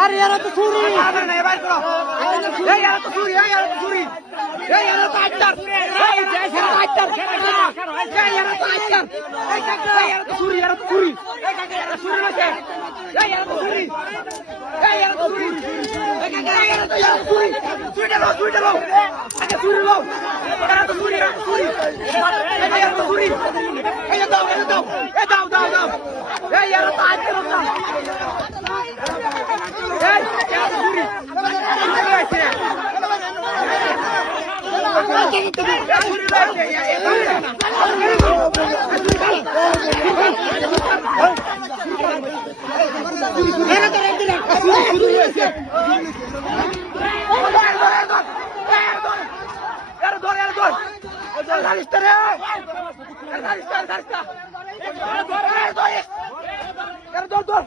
আরে এরা তো চুরি আরে না বাইর করো এই এরা তো চুরি এই এরা তো চুরি এই এরা তো আইতার এই এরা তো আইতার এই এরা তো আইতার এই কাকা এরা তো চুরি এরা তো চুরি এই কাকা এরা চুরি নাছে এই এরা তো চুরি এই এরা তো চুরি এই কাকা এরা তো চুরি চুরি দাও আগে চুরি দাও এরা তো চুরি এরা তো চুরি এই এরা তো চুরি এই দাও এই দাও এই দাও দাও দাও এই এরা তো আইতার দাও এই এরা তো চুরি ধর